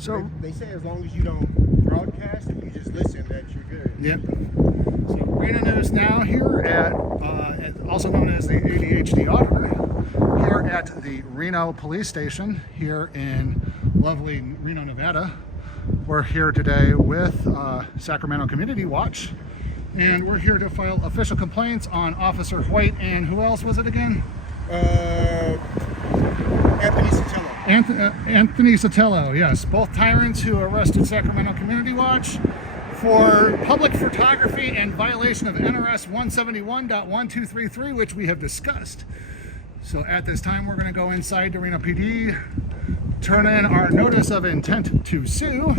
So they say as long as you don't broadcast and you just listen, that you're good. Yep. So Reno News Now here at, also known as the ADHD Auditor, here at the Reno Police Station here in lovely Reno, Nevada. We're here today with Sacramento Community Watch, and we're here to file official complaints on Officer Hoyt and who else was it again? Anthony Sotelo. Anthony Sotelo, yes. Both tyrants who arrested Sacramento Community Watch for public photography and violation of NRS 171.1233, which we have discussed. So at this time, we're going to go inside to Reno PD, turn in our notice of intent to sue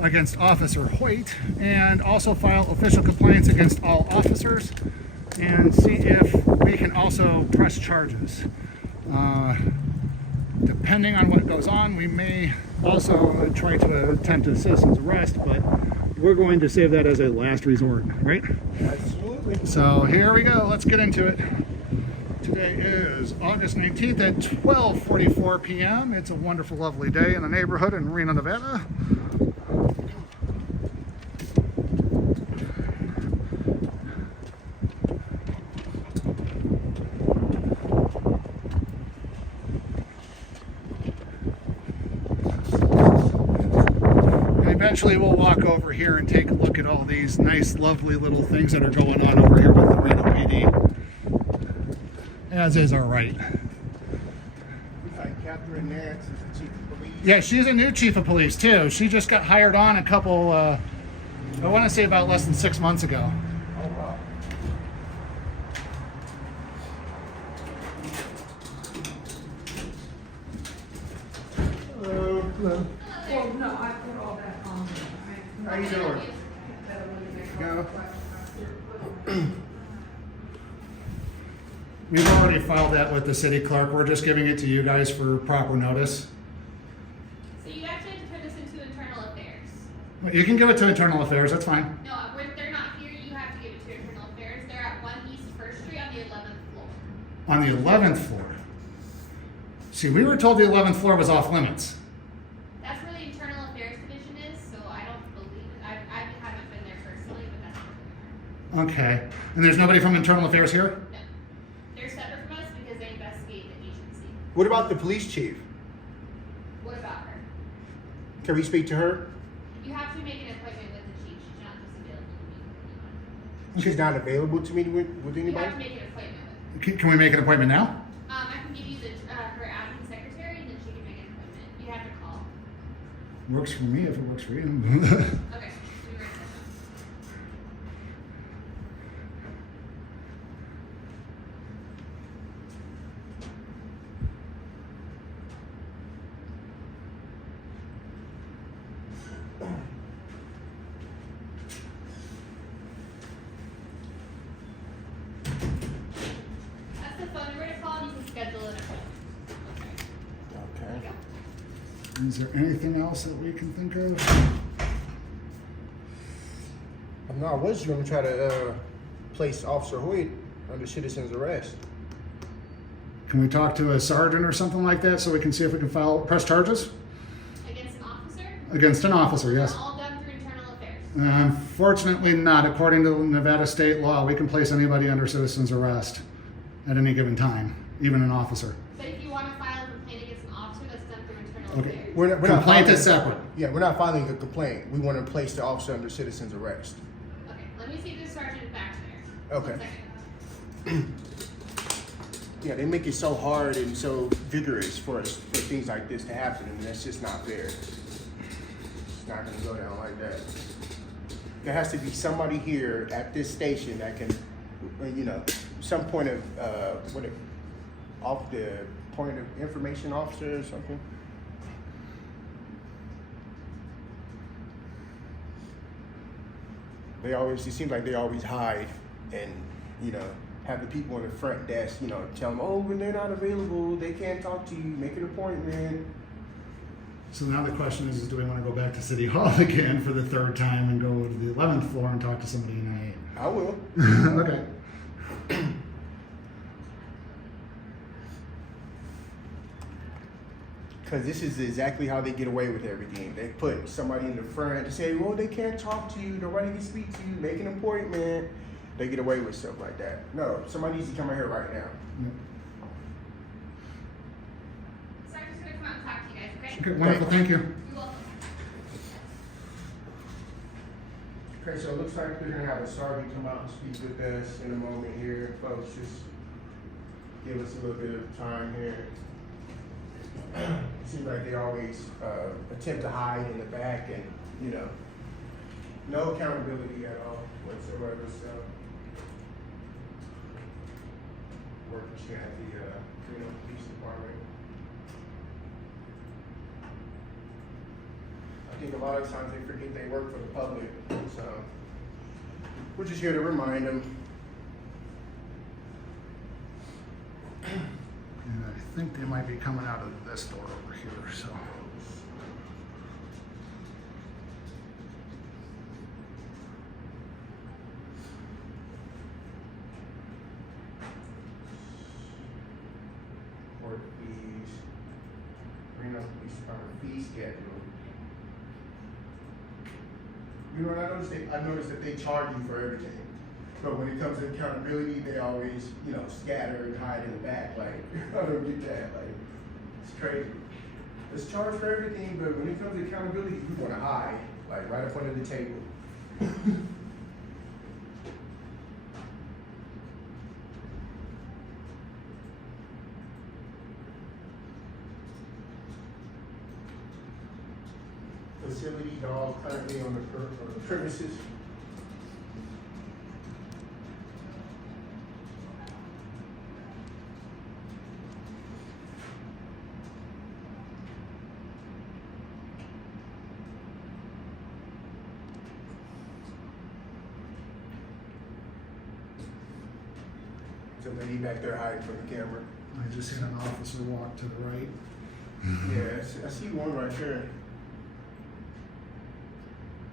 against Officer Hoyt, and also file official complaints against all officers, and see if we can also press charges. Depending on what goes on, we may also try to attempt a citizen's arrest, but we're going to save that as a last resort, right? Absolutely. So here we go. Let's get into it. Today is August 19th at 12:44 p.m. It's a wonderful, lovely day in the neighborhood in Reno, Nevada. Eventually we'll walk over here and take a look at all these nice, lovely little things that are going on over here with the Reno PD. As is our right. Catherine Nance is the chief of police. Yeah, she's a new chief of police too. She just got hired on a couple, I want to say about less than 6 months ago. Oh, wow. Hello. Hello. Well, no, I put all that on. How you doing? Go. We've already filed that with the city clerk. We're just giving it to you guys for proper notice. So you actually have to turn this into internal affairs. You can give it to internal affairs, that's fine. No, they're not here. You have to give it to internal affairs. They're at 1 East 1st Street on the 11th floor. On the 11th floor. See, we were told the 11th floor was off limits. That's where the internal affairs division is, so I don't believe it. I haven't been there personally, but that's where they Okay. And there's nobody from internal affairs here? are. No. They're separate from us because they investigate the agency. What about the police chief? What about her? Can we speak to her? You have to make an appointment with the chief. She's not just available to meet with anyone. She's not available to meet with You anybody? have to make an appointment with her. Can we make an appointment now? I can give you her admin secretary, and then she can make an appointment. You have to call. Works for me if it works for you. Okay. Let me write that down. That's the phone number to call, and you can schedule an appointment. There you Okay. go. Is there anything else that we can think of? No, I was going to try to place Officer Hoyt under citizen's arrest. Can we talk to a sergeant or something like that so we can see if we can press charges? Against an officer? Against an officer, yes. All done through internal affairs. Unfortunately not. According to Nevada state law, we can place anybody under citizen's arrest at any given time, even an officer. But if you want to file a complaint against an officer, that's done through internal Okay. affairs. We're not Complaint filing- is separate. Yeah, we're not filing a complaint. We want to place the officer under citizen's arrest. Okay, let me see if the sergeant is back there. Okay. 1 second. Yeah, they make it so hard and so vigorous for things like this to happen, and that's just not fair. It's not going to go down like that. There has to be somebody here at this station that can, some point of off the point of information officer or something. It seems like they always hide and, have the people in the front desk, tell them, oh, when they're not available, they can't talk to you, make an appointment. So now the question is do we want to go back to City Hall again for the 3rd time and go to the 11th floor and talk to somebody in I will. A8? Okay. Because this is exactly how they get away with everything. They put somebody in the front to say, well, they can't talk to you, nobody can speak to you, make an appointment. They get away with stuff like that. No, somebody needs to come in here right now. So I'm just gonna come out and talk to you guys, okay? Okay, wonderful, thank you. You're welcome. Okay, so it looks like we're gonna have a sergeant come out and speak with us in a moment here. Folks, just give us a little bit of time here. It seems like they always attempt to hide in the back and, you know, no accountability at all whatsoever. So, workers here at the Reno Police Department. I think a lot of times they forget they work for the public, so we're just here to remind them. And I think they might be coming out of this door over here, so. Court fees, Reno Police Department fee schedule. You know what I noticed that they charge you for everything. But when it comes to accountability, they always, you know, scatter and hide in the back. Like, I don't get that. Like, it's crazy. It's charged for everything, but when it comes to accountability, you want to hide, like right up under the table. Facility dog currently on the premises. Somebody back there hiding from the camera. I just seen an officer walk to the right. Yeah, I see one right there.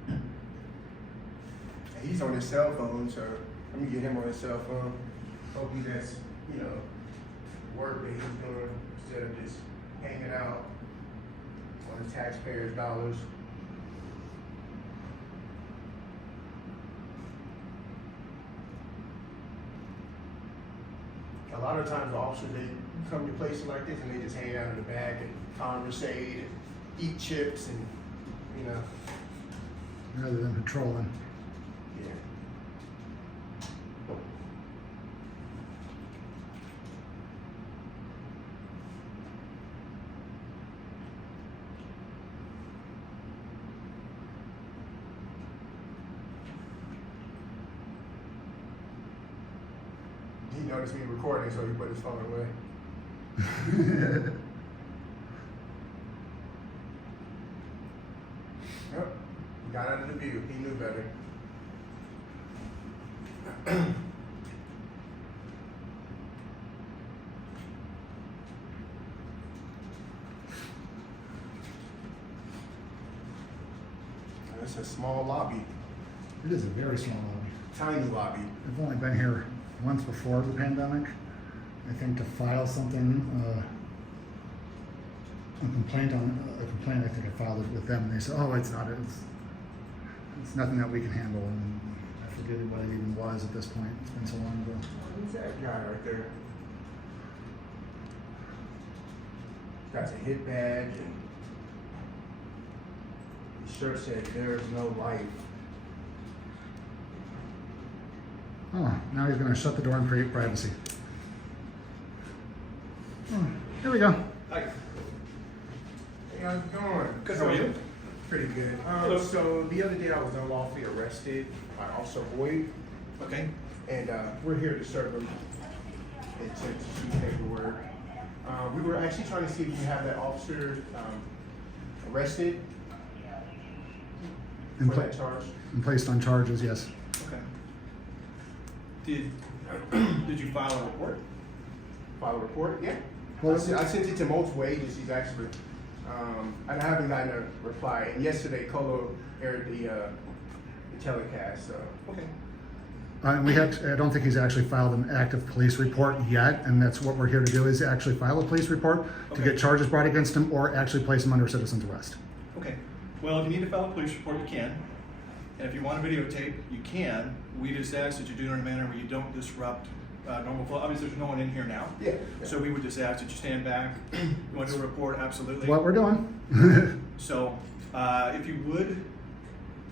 And he's on his cell phone, so let me get him on his cell phone. Hopefully that's, you know, work that he's doing instead of just hanging out on the taxpayers' dollars. A lot of times the officers, they come to places like this and they just hang out in the back and conversate and eat chips and, you know. Rather than patrolling. Yeah. He noticed me recording, so he put his phone away. Yep, he got out of the view. He knew better. It's a small lobby, It is a very small lobby. tiny lobby. I've only been here once before the pandemic. I think to file something, a complaint, I think I filed it with them, and they said, oh, it's nothing that we can handle, and I forget what it even was at this point. It's been so long ago. Who's that guy right there? Got a hit badge and his shirt said, "There's no life." Oh, now he's gonna shut the door and create privacy. Oh, here we go. Hi. Hey, how's it going? Good, how are you? Pretty good. Hello. So the other day I was unlawfully arrested by Officer Hoyt, Okay. and we're here to serve him and to see paperwork. We were actually trying to see if we have that officer arrested And, for pla- that charge. and placed on charges, yes. Okay. Did you file a report? File a report? Yeah. Well, I sent it to multiple agencies actually. And I haven't gotten a reply. And yesterday, Colo aired the telecast. So Okay. I don't think he's actually filed an active police report yet, and that's what we're here to do, is actually file a police report to Okay. get charges brought against him or actually place him under citizen's arrest. Okay, well, if you need to file a police report, you can. And if you want to videotape, you can. We just ask that you do it in a manner where you don't disrupt normal flow. Obviously, there's no one in here now. Yeah. So we would just ask that you stand back. You want to do a report? Absolutely. What we're doing. So, if you would,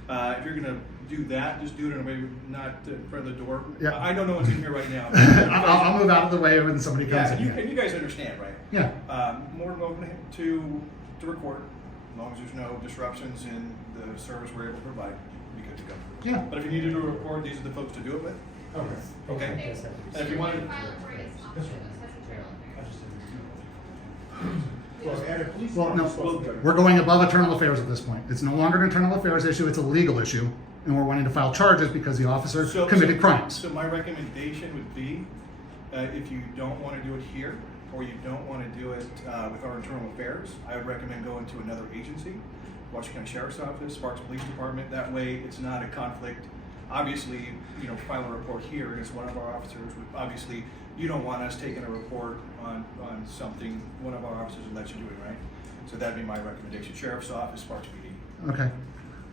if you're gonna do that, just do it in a way not in front of the door. Yeah. I don't know what's in here right now. I'll move out of the way when somebody comes Yeah, in. and you guys understand, right? Yeah. More than welcome to record, as long as there's no disruptions in the service we're able to provide, be good to go. Yeah. But if you need to do a report, these are the folks to do it with. Okay. Okay? And if you want to, File it for his officer, that's internal affairs. Well, add a police Well, no, officer. we're going above internal affairs at this point. It's no longer an internal affairs issue, it's a legal issue. And we're wanting to file charges because the officer committed crimes. So my recommendation would be, if you don't want to do it here, or you don't want to do it with our internal affairs, I would recommend going to another agency, Washington County Sheriff's Office, Sparks Police Department. That way, it's not a conflict. Obviously, file a report here against one of our officers. Obviously, you don't want us taking a report on something one of our officers would let you do it, right? So that'd be my recommendation. Sheriff's Office, Sparks PD. Okay.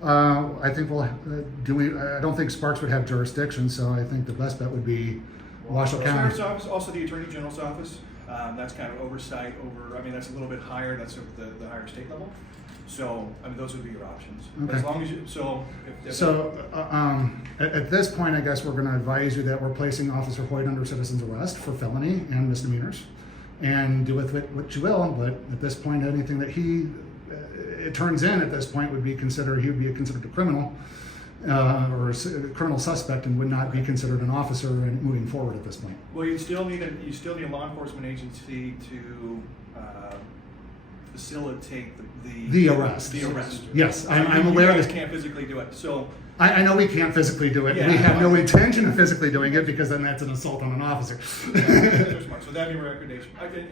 I think I don't think Sparks would have jurisdiction, so I think the best bet would be Washoe County. Sheriff's Office, also the Attorney General's Office. That's kind of oversight over, that's a little bit higher, that's the higher state level. So, those would be your options. Okay. As long as you, At this point, I guess we're going to advise you that we're placing Officer Hoyt under citizen's arrest for felony and misdemeanors. And do with it what you will, but at this point, anything that it turns in at this point he would be considered a criminal or a criminal suspect and would not be considered an officer and moving forward at this point. well, you still need a law enforcement agency to facilitate The arrest. The arrest. Yes, I'm aware of You this. guys can't physically do it, so. I know we can't physically do it. Yeah. We have no intention of physically doing it because then that's an assault on an officer. That's smart. So that'd be my recommendation.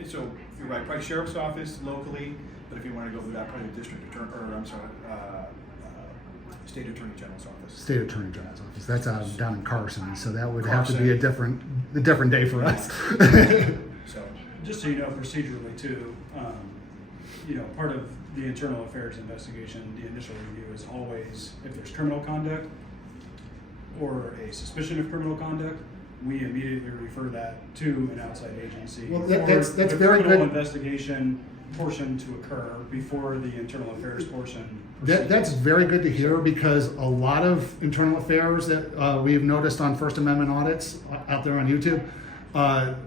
So you're right, probably Sheriff's Office locally, but if you want to go with that, probably the District Attorney, State Attorney General's office. State Attorney General's office. That's down in Carson, so that would have to be a different day for us. So, Just so you know, procedurally too, part of the internal affairs investigation, the initial review is always, if there's criminal conduct or a suspicion of criminal conduct, we immediately refer that to an outside agency. Well, for that's the very criminal good. investigation portion to occur before the internal affairs portion. That's very good to hear because a lot of internal affairs that we've noticed on First Amendment audits out there on YouTube,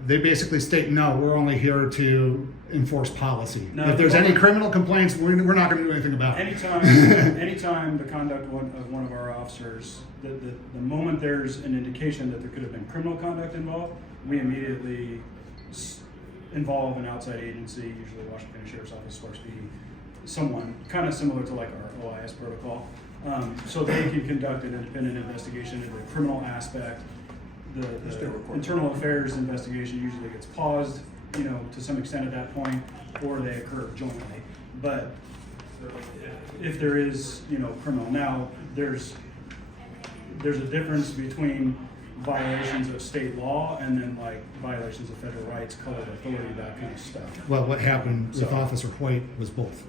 they basically state, no, we're only here to enforce policy. No, if there's any criminal complaints, we're not going to do anything about it. Anytime the conduct of one of our officers, the moment there's an indication that there could have been criminal conduct involved, we immediately involve an outside agency, usually Washington County Sheriff's Office, Sparks PD, someone kind of similar to like our OIS protocol, so they can conduct an independent investigation into the criminal aspect. The internal affairs investigation usually gets paused, to some extent at that point, or they occur jointly. But if there is, criminal, now there's a difference between violations of state law and then like violations of federal rights, color of authority, that kind of stuff. Well, what happened with Officer Hoyt was both.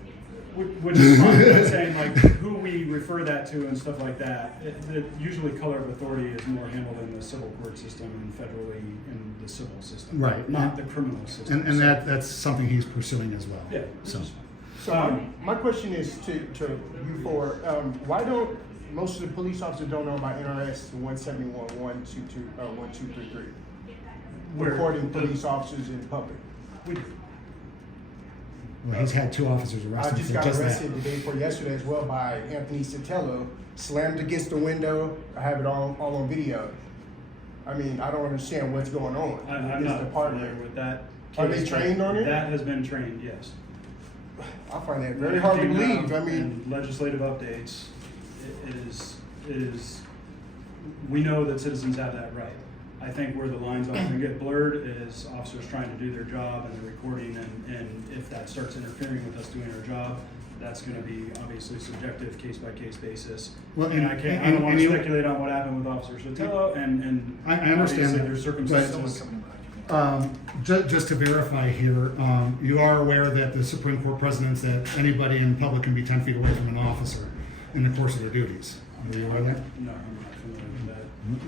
Which is fine. I'm saying like who we refer that to and stuff like that. Usually color of authority is more handled in the civil court system and federally in the civil system, Right. Not the criminal system. And that's something he's pursuing as well. Yeah. So My question is to you four. Why don't most of the police officers don't know about NRS 171, 122, 1233? Recording police officers in public. well, he's had 2 officers I arrested just for got just arrested that. the day before yesterday as well by Anthony Sotelo. Slammed against the window. I have it all on video. I don't understand what's going on. I'm This not department. familiar with that. Are they trained on it? That has been trained, yes. I find that very hard to believe. And legislative updates, it is, we know that citizens have that right. I think where the lines often get blurred is officers trying to do their job and the recording, and if that starts interfering with us doing our job, that's gonna be obviously subjective, case-by-case basis. Well, And I don't wanna and you- speculate on what happened with Officer Sotelo, and I understand obviously that, there's but- circumstances. Just to verify here, you are aware that the Supreme Court precedent that anybody in public can be 10 feet away from an officer in the course of their duties. Are you aware of that? No, I'm not familiar with that.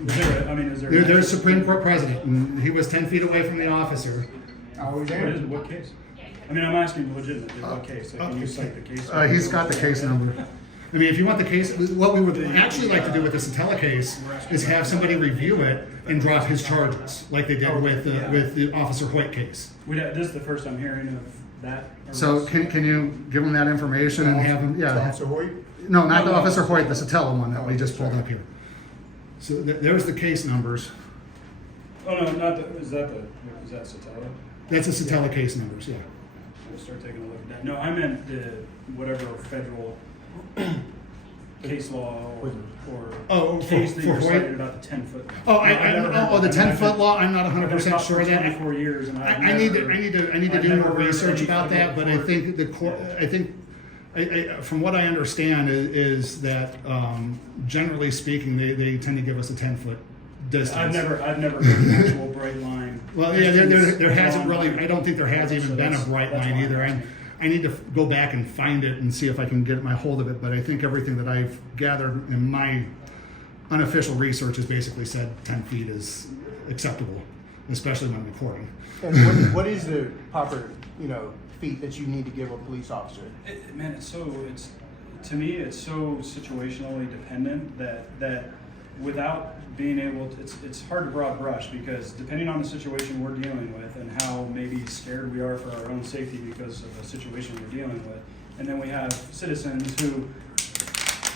Is there, I mean, is there? There's a Supreme Court precedent, and he was 10 feet away from the officer. What case? I mean, I'm asking legitimately, what case? Like, can you cite the case? He's got the case number. I mean, if you want the case, what we would actually like to do with the Sotelo case is have somebody review it and drop his charges, like they did with the Officer Hoyt case. This is the first I'm hearing of that. So arrest. can you give him that information and have him, yeah. Officer Hoyt? No, not the Officer Hoyt, the Sotelo one that we just pulled up here. So there's the case numbers. Oh, no, not the, is that Sotelo? That's the Sotelo case numbers, yeah. We'll start taking a look at that. No, I meant the, whatever federal case law or case that for you're Hoyt? cited about the 10-foot. The 10-foot law, I'm not 100% sure of that. 24 years and I need to do more research about that, but I think the court, from what I understand is that generally speaking, they tend to give us a 10-foot distance. I've never heard an actual bright line. Well, yeah, there hasn't really, I don't think there has even been a bright line either. I need to go back and find it and see if I can get my hold of it, but I think everything that I've gathered in my unofficial research has basically said 10 feet is acceptable, especially when recording. And what is the proper, feet that you need to give a police officer? To me, it's so situationally dependent that without being able to, it's hard to broad brush, because depending on the situation we're dealing with and how maybe scared we are for our own safety because of the situation we're dealing with, and then we have citizens who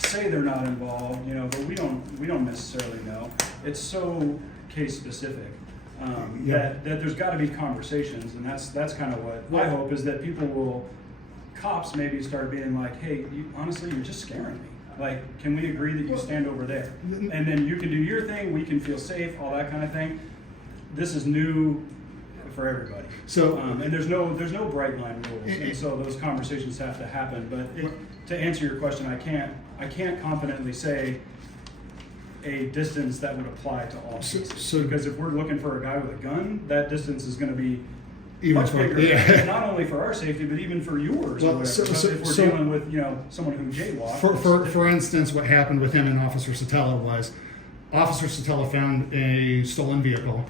say they're not involved, but we don't necessarily know. It's so case specific. That there's got to be conversations, and that's kind of what I hope is that cops maybe start being like, hey, honestly, you're just scaring me. Like, can we agree that you stand over there? And then you can do your thing, we can feel safe, all that kind of thing. This is new for everybody. So, and there's no bright line rules, and so those conversations have to happen. But to answer your question, I can't confidently say a distance that would apply to all cases. Because if we're looking for a guy with a gun, that distance is going to be much bigger, not only for our safety, but even for yours. Well, or whatever. If we're dealing with someone who jaywalked. For instance, what happened with him and Officer Sotelo was, Officer Sotelo found a stolen vehicle.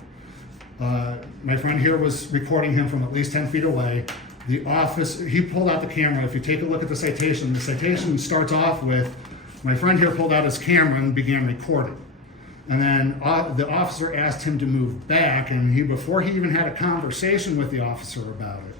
My friend here was recording him from at least 10 feet away. He pulled out the camera. If you take a look at the citation starts off with, my friend here pulled out his camera and began recording. And then the officer asked him to move back, and before he even had a conversation with the officer about it,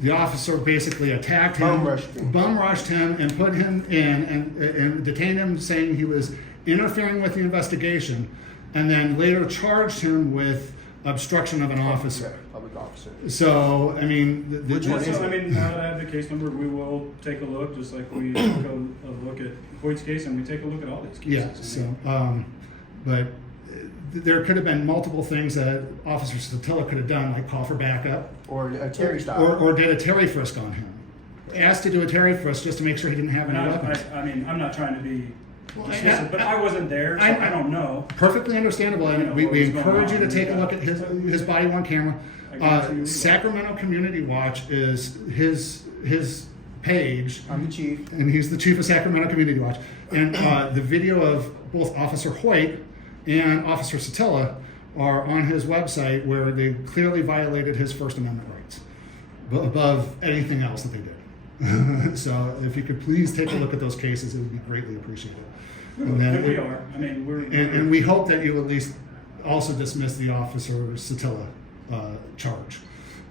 the officer basically attacked him, bum rushed him, and put him in and detained him, saying he was interfering with the investigation, and then later charged him with obstruction of an officer. Public officer. So, I mean, Which one is it? I mean, now that I have the case number, we will take a look, just like we took a look at Hoyt's case, and we take a look at all these cases. Yeah. But there could have been multiple things that Officer Sotelo could have done, like call for backup, Or a Terry stop. or did a Terry frisk on him. Asked to do a Terry frisk just to make sure he didn't have any weapons. I mean, I'm not trying to be dismissive, but I wasn't there, so I don't know. Perfectly understandable, and we encourage you to take a look at his body-worn camera. Sacramento Community Watch is his page. I'm the chief. And he's the chief of Sacramento Community Watch. And the video of both Officer Hoyt and Officer Sotelo are on his website, where they clearly violated his First Amendment rights above anything else that they did. So if you could please take a look at those cases, it would be greatly appreciated. And we are. I mean, and we hope that you at least also dismiss the Officer Sotelo charge.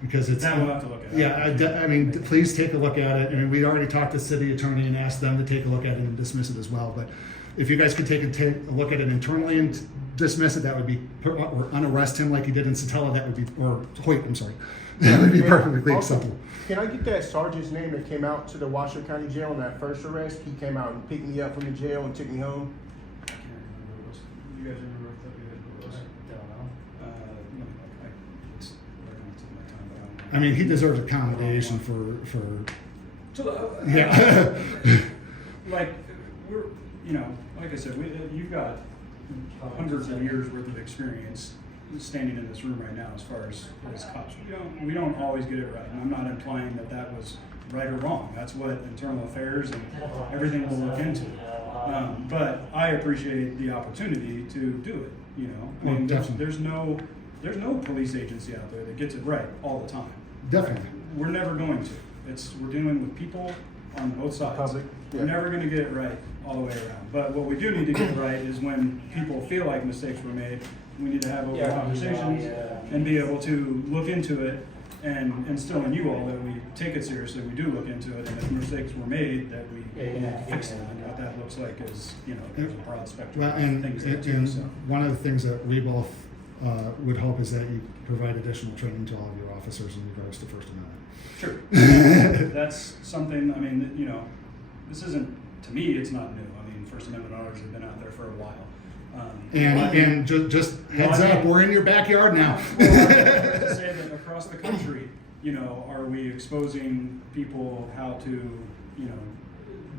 Because it's that we'll have to look at. Yeah, I mean, please take a look at it. And we already talked to the city attorney and asked them to take a look at it and dismiss it as well. But if you guys could take a look at it internally and dismiss it, that would be, or unarrest him like you did in Sotelo, that would be, or Hoyt, I'm sorry, that would be perfectly acceptable. Can I get that sergeant's name that came out to the Washoe County Jail on that first arrest? He came out and picked me up from the jail and took me home. I can't remember who it was. You guys remember who it was? I don't know. It's, we're going to take my time, but I don't know. I mean, he deserves accommodation for So, Yeah. like we're, like I said, you've got hundreds of years worth of experience standing in this room right now as far as cops. We don't always get it right, and I'm not implying that was right or wrong. That's what internal affairs and everything will look into. But I appreciate the opportunity to do it. I mean, there's no police agency out there that gets it right all the time. Definitely. We're never going to. We're dealing with people on both sides. Public, We're yeah. never going to get it right all the way around. But what we do need to get right is when people feel like mistakes were made, we need to have open conversations and be able to look into it and instill in you all that we take it seriously, we do look into it, and if mistakes were made, that we fix them. And what that looks like is, there's a broad spectrum Well, of things there too. So. one of the things that we both would hope is that you provide additional training to all of your officers in regards to First Amendment. Sure. That's something, I mean, this isn't, to me, it's not new. I mean, First Amendment auditors have been out there for a while. And just heads up, we're in your backyard now. Well, I have to say that across the country, are we exposing people how to,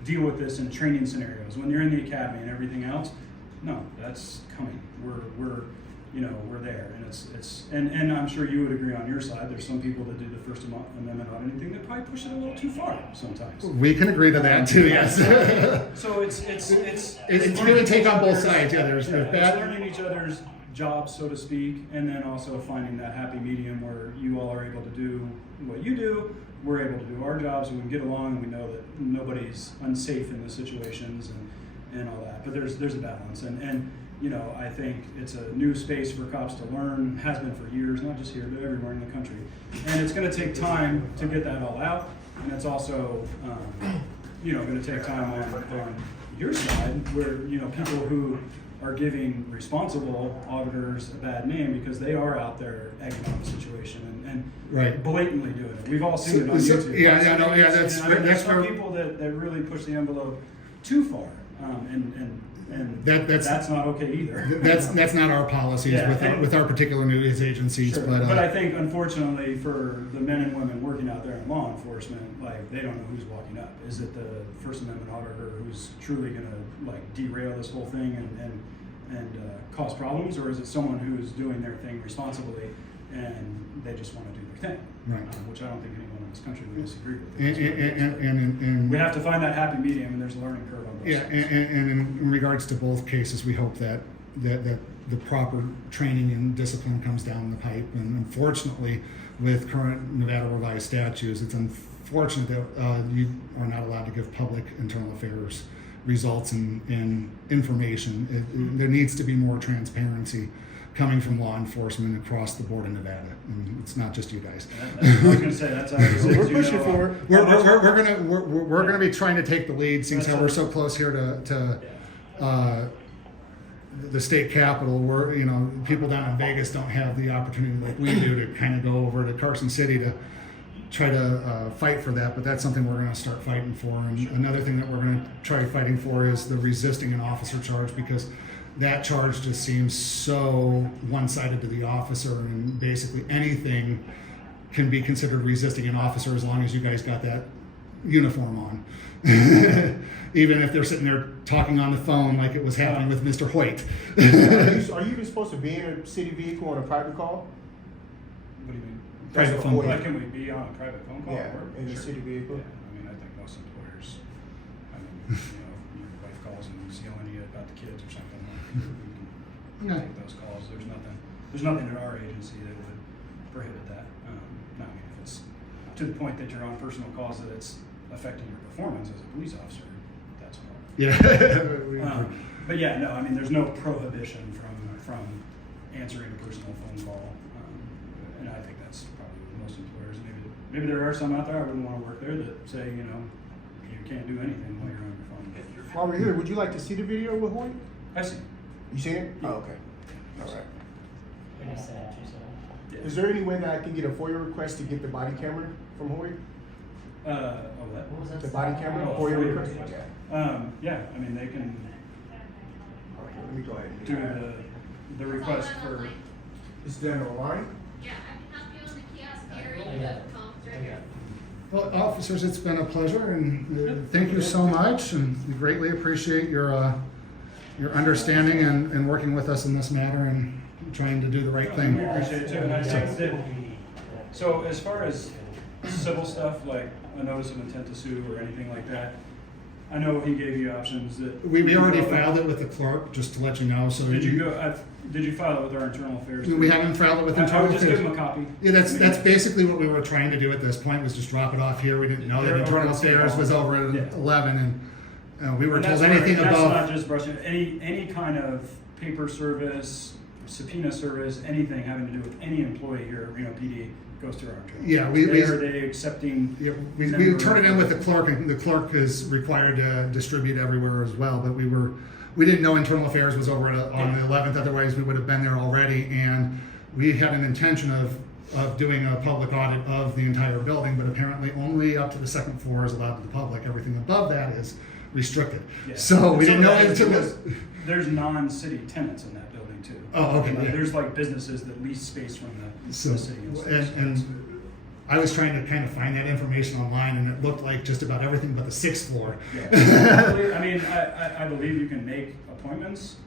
deal with this in training scenarios? When you're in the academy and everything else, no, that's coming. We're there, and and I'm sure you would agree on your side. There's some people that do the First Amendment on anything that probably push it a little too far sometimes. We can agree to that too, yes. So it's give and take on both sides. Yeah, there's it's bad. learning each other's jobs, so to speak, and then also finding that happy medium where you all are able to do what you do, we're able to do our jobs, and we can get along, and we know that nobody's unsafe in the situations and all that. But there's a balance, and I think it's a new space for cops to learn, has been for years, not just here, but everywhere in the country. And it's going to take time to get that all out, and it's also, going to take time on your side, where, people who are giving responsible auditors a bad name because they are out there egging on the situation and Right. blatantly doing it. We've all seen it on So- YouTube. that's There's some where- people that really push the envelope too far, and that's not okay either. That's not our policies Yeah. with our particular news agencies, Sure. but But I think, unfortunately, for the men and women working out there in law enforcement, they don't know who's walking up. Is it the First Amendment auditor who's truly going to derail this whole thing and cause problems, or is it someone who's doing their thing responsibly and they just want to do their thing? Right. Which I don't think anyone in this country would disagree with. and We have to find that happy medium, and there's a learning curve on both yeah, sides. and in regards to both cases, we hope that the proper training and discipline comes down the pipe. And unfortunately, with current Nevada revised statutes, it's unfortunate that you are not allowed to give public internal affairs results and information. There needs to be more transparency coming from law enforcement across the board in Nevada, and it's not just you guys. I was going to say, that's obviously, We're pushing for it. We're gonna be trying to take the lead, since That's we're so close here to the state capitol. Where people down in Vegas don't have the opportunity like we do to kind of go over to Carson City to try to fight for that, but that's something we're going to start fighting for. And another thing that we're going to try fighting for is the resisting an officer charge, because that charge just seems so one-sided to the officer, and basically anything can be considered resisting an officer as long as you guys got that uniform on. Even if they're sitting there talking on the phone like it was happening with Mr. Hoyt. Are you even supposed to be in a city vehicle on a private call? What do you mean? Private That's phone what call. Can we be on a private phone call? Yeah, in the city vehicle. Yeah, I think most employers, your wife calls and is yelling at you about the kids or something, we can take those calls. There's nothing in our agency that would prohibit that. Now, if it's to the point that you're on personal calls that it's affecting your performance as a police officer, that's a problem. Yeah. But yeah, no, there's no prohibition from answering a personal phone call, and I think that's probably what most employers. Maybe there are some out there, I wouldn't want to work there, that say you can't do anything while you're on your phone. While we're here, would you like to see the video with Hoyt? I see. You seen it? Yeah. Oh, okay. All right. Yeah. Is there any way that I can get a FOIA request to get the body camera from Hoyt? What? The body camera? Oh, FOIA FOIA request? request. Yeah. Yeah, they can Okay, let me go ahead and do the request for. Is that online? Yeah, I can help you on the kiosk area. You have the comps right here. Well, officers, it's been a pleasure, and thank you so much, and we greatly appreciate your understanding and working with us in this matter and trying to do the right We thing. appreciate it too, and I think that, so as far as civil stuff, like a notice of intent to sue or anything like that, I know he gave you options that. We already filed it with the clerk, just to let you know, so. Did you go, did you file it with our internal affairs? We haven't filed it with I internal would just give affairs. him a copy. Yeah, that's basically what we were trying to do at this point, was just drop it off here. We didn't know that They're internal over at City affairs Hall. was over at Yeah. 11, and we were And told that's anything right. That's above. not just brushing, any kind of paper service, subpoena service, anything having to do with any employee here at Reno PD goes through our attorney. Yeah, we- Are they accepting? Yeah, we member- turn it in with the clerk, and the clerk is required to distribute everywhere as well, but we didn't know internal affairs was over on the 11th, otherwise we would have been there already, and we had an intention of doing a public audit of the entire building, but apparently only up to the second floor is allowed to the public. Everything above that is restricted. Yeah. So we didn't know that- until this. There's non-city tenants in that building too. Oh, okay, Like, yeah. There's like businesses that lease space from the So, city. stuff. and I was trying to kind of find that information online, and it looked like just about everything but the sixth floor. Yeah. I mean, I believe you can make appointments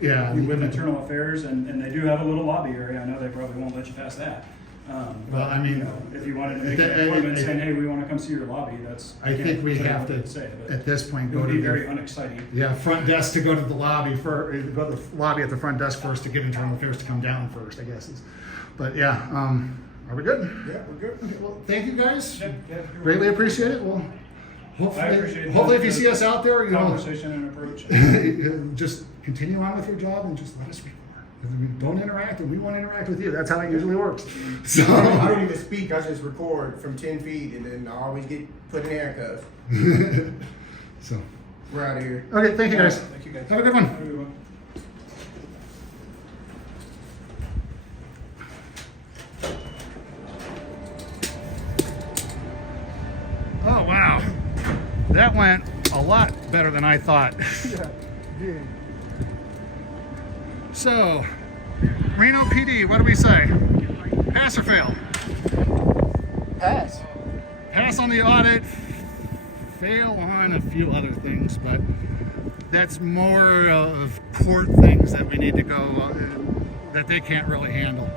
Yeah. with internal affairs, and they do have a little lobby area. I know they probably won't let you pass that. Well, I mean, you know, if you wanted to make that- an appointment I- saying, hey, we want to come see your lobby, that's. I think can't we tell you have what to, they'd say, but at this point, it go would to be the. very unexciting. Yeah, front desk to go to the lobby go to the lobby at the front desk first to get internal affairs to come down first, I guess. But yeah, are we good? Yeah, we're good. Okay, well, thank you guys. Yeah, you're Greatly appreciate it. Well, I appreciate hopefully if the- you see us out there, you know, Conversation and approach. just continue on with your job and just let us report. We don't interact, and we won't interact with you. That's how it usually works. So, I don't even speak. I just record from 10 feet, and then I always get put in handcuffs. so We're out of here. okay, thank you guys. Thank you guys. Have a good one. Have a good one. Oh wow, that went a lot better than I thought. So, Reno PD, what do we say? Pass or fail? Pass. Pass on the audit, fail on a few other things, but that's more of court things that we need to go, that they can't really handle.